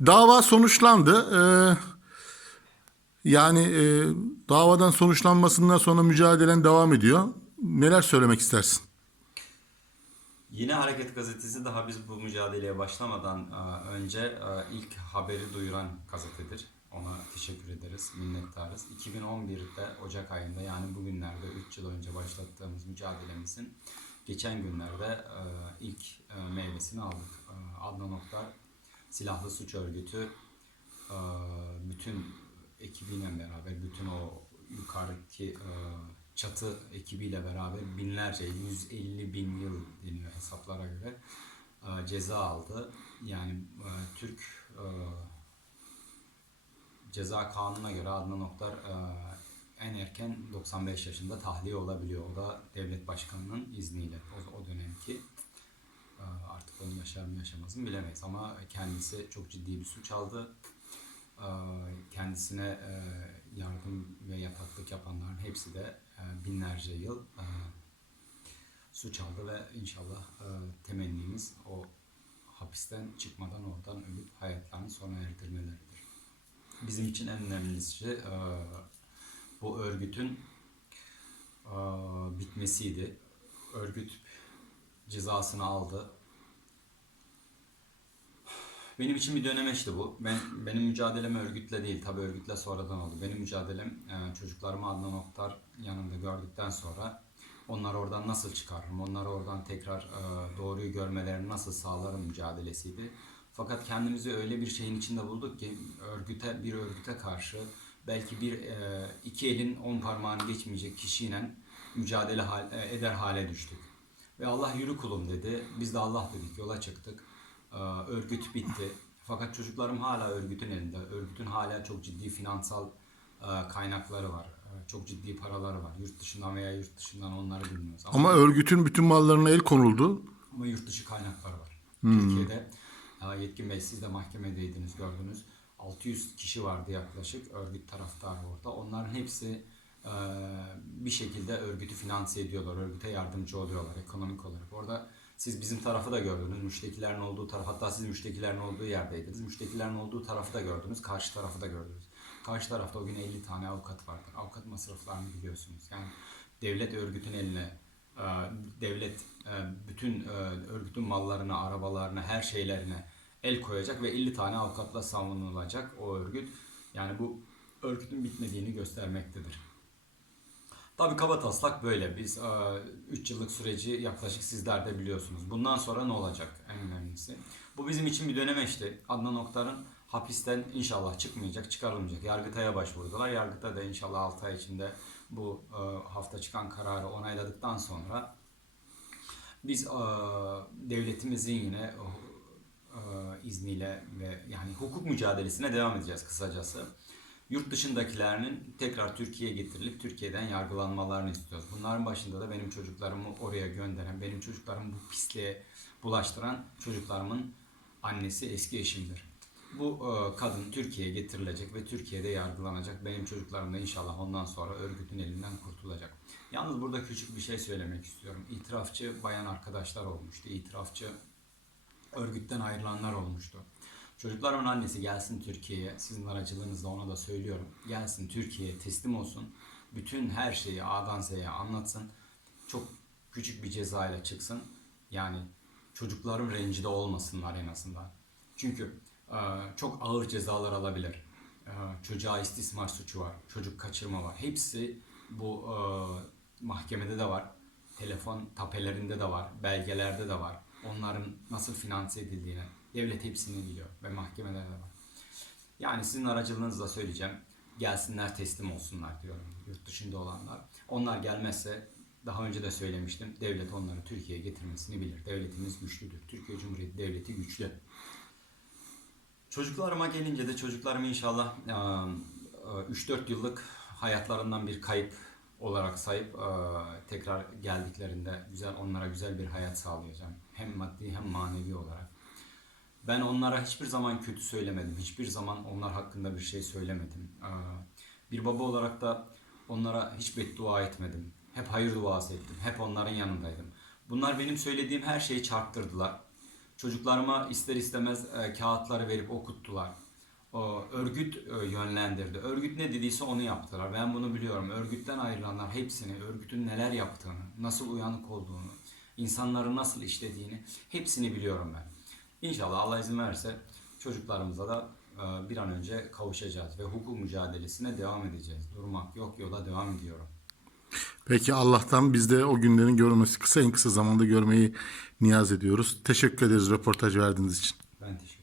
Dava sonuçlandı. Ee, yani e, davadan sonuçlanmasından sonra mücadelen devam ediyor. Neler söylemek istersin? Yine Hareket Gazetesi daha biz bu mücadeleye başlamadan e, önce e, ilk haberi duyuran gazetedir. Ona teşekkür ederiz, minnettarız. 2011'de Ocak ayında yani bugünlerde 3 yıl önce başlattığımız mücadelemizin geçen günlerde e, ilk meyvesini aldık. Adnan Oktar silahlı suç örgütü e, bütün ekibiyle beraber, bütün o yukarıdaki e, çatı ekibiyle beraber binlerce, 150 bin yıl deniyor hesaplara göre e, ceza aldı. Yani Türk ceza kanununa göre Adnan Oktar en erken 95 yaşında tahliye olabiliyor. O da devlet başkanının izniyle. O, o dönemki artık onu yaşar mı yaşamaz mı bilemeyiz. Ama kendisi çok ciddi bir suç aldı. E, kendisine e, yardım ve yataklık yapanların hepsi de e, binlerce yıl e, suç aldı ve inşallah temennimiz o hapisten çıkmadan oradan ölüp hayatlarını sona erdirmeleridir. Bizim için en önemlisi bu örgütün bitmesiydi. Örgüt cezasını aldı. Benim için bir dönemeçti bu. Ben benim mücadelem örgütle değil, tabii örgütle sonradan oldu. Benim mücadelem e, çocuklarımı Adnan Oktar yanında gördükten sonra onları oradan nasıl çıkarırım, onları oradan tekrar e, doğruyu görmelerini nasıl sağlarım mücadelesiydi. Fakat kendimizi öyle bir şeyin içinde bulduk ki örgüte bir örgüte karşı belki bir e, iki elin on parmağını geçmeyecek kişiyle mücadele e, eder hale düştük. Ve Allah yürü kulum dedi. Biz de Allah dedik, yola çıktık. Ee, örgüt bitti. Fakat çocuklarım hala örgütün elinde. Örgütün hala çok ciddi finansal e, kaynakları var. E, Çok ciddi paraları var. Yurt dışından veya yurt dışından onları bilmiyoruz. Ama örgütün bütün mallarına el konuldu. Ama yurt dışı kaynakları var. Türkiye'de e, Yetkin Bey siz de mahkemedeydiniz gördünüz. 600 kişi vardı yaklaşık örgüt taraftarı orada. Onların hepsi bir şekilde örgütü finanse ediyorlar. Örgüte yardımcı oluyorlar ekonomik olarak. Orada siz bizim tarafı da gördünüz. Müştekilerin olduğu taraf hatta siz müştekilerin olduğu yerdeydiniz. Müştekilerin olduğu tarafı da gördünüz. Karşı tarafı da gördünüz. Karşı tarafta o gün 50 tane avukat vardır. Avukat masraflarını biliyorsunuz. Yani devlet örgütün eline e, devlet e, bütün e, örgütün mallarına, arabalarına, her şeylerine el koyacak ve 50 tane avukatla savunulacak o örgüt. Yani bu örgütün bitmediğini göstermektedir. Tabii kaba taslak böyle. Biz 3 yıllık süreci yaklaşık sizler de biliyorsunuz. Bundan sonra ne olacak en önemlisi? Bu bizim için bir dönemeçti. Adnan Oktar'ın hapisten inşallah çıkmayacak, çıkarılmayacak. Yargıtay'a başvurdular. Yargıtay da inşallah 6 ay içinde bu e, hafta çıkan kararı onayladıktan sonra biz e, devletimizin yine e, izniyle ve yani hukuk mücadelesine devam edeceğiz kısacası. Yurt dışındakilerinin tekrar Türkiye'ye getirilip Türkiye'den yargılanmalarını istiyoruz. Bunların başında da benim çocuklarımı oraya gönderen, benim çocuklarımı bu pisliğe bulaştıran çocuklarımın annesi eski eşimdir. Bu e, kadın Türkiye'ye getirilecek ve Türkiye'de yargılanacak. Benim çocuklarım da inşallah ondan sonra örgütün elinden kurtulacak. Yalnız burada küçük bir şey söylemek istiyorum. İtirafçı bayan arkadaşlar olmuştu. İtirafçı örgütten ayrılanlar olmuştu. Çocuklarımın annesi gelsin Türkiye'ye, sizin aracılığınızla ona da söylüyorum. Gelsin Türkiye'ye teslim olsun. Bütün her şeyi A'dan Z'ye anlatsın. Çok küçük bir ceza ile çıksın. Yani çocuklarım rencide olmasınlar en azından. Çünkü e, çok ağır cezalar alabilir. E, çocuğa istismar suçu var, çocuk kaçırma var. Hepsi bu e, mahkemede de var. Telefon tapelerinde de var, belgelerde de var. Onların nasıl finanse edildiğini devlet hepsini biliyor ve mahkemelerde var. Yani sizin aracılığınızla söyleyeceğim. Gelsinler teslim olsunlar diyorum yurt dışında olanlar. Onlar gelmezse daha önce de söylemiştim. Devlet onları Türkiye'ye getirmesini bilir. Devletimiz güçlüdür. Türkiye Cumhuriyeti Devleti güçlü. Çocuklarıma gelince de çocuklarım inşallah e, e, 3-4 yıllık hayatlarından bir kayıp olarak sayıp tekrar geldiklerinde güzel onlara güzel bir hayat sağlayacağım. Hem maddi hem manevi olarak. Ben onlara hiçbir zaman kötü söylemedim. Hiçbir zaman onlar hakkında bir şey söylemedim. Bir baba olarak da onlara hiç beddua etmedim. Hep hayır duası ettim. Hep onların yanındaydım. Bunlar benim söylediğim her şeyi çarptırdılar. Çocuklarıma ister istemez e, kağıtları verip okuttular. Örgüt e, yönlendirdi. Örgüt ne dediyse onu yaptılar. Ben bunu biliyorum. Örgütten ayrılanlar hepsini, örgütün neler yaptığını, nasıl uyanık olduğunu, insanları nasıl işlediğini hepsini biliyorum ben. İnşallah Allah izin verirse çocuklarımıza da e, bir an önce kavuşacağız ve hukuk mücadelesine devam edeceğiz. Durmak yok, yola devam ediyorum. Peki Allah'tan biz de o günlerin görmesi kısa en kısa zamanda görmeyi niyaz ediyoruz. Teşekkür ederiz röportaj verdiğiniz için. Ben teşekkür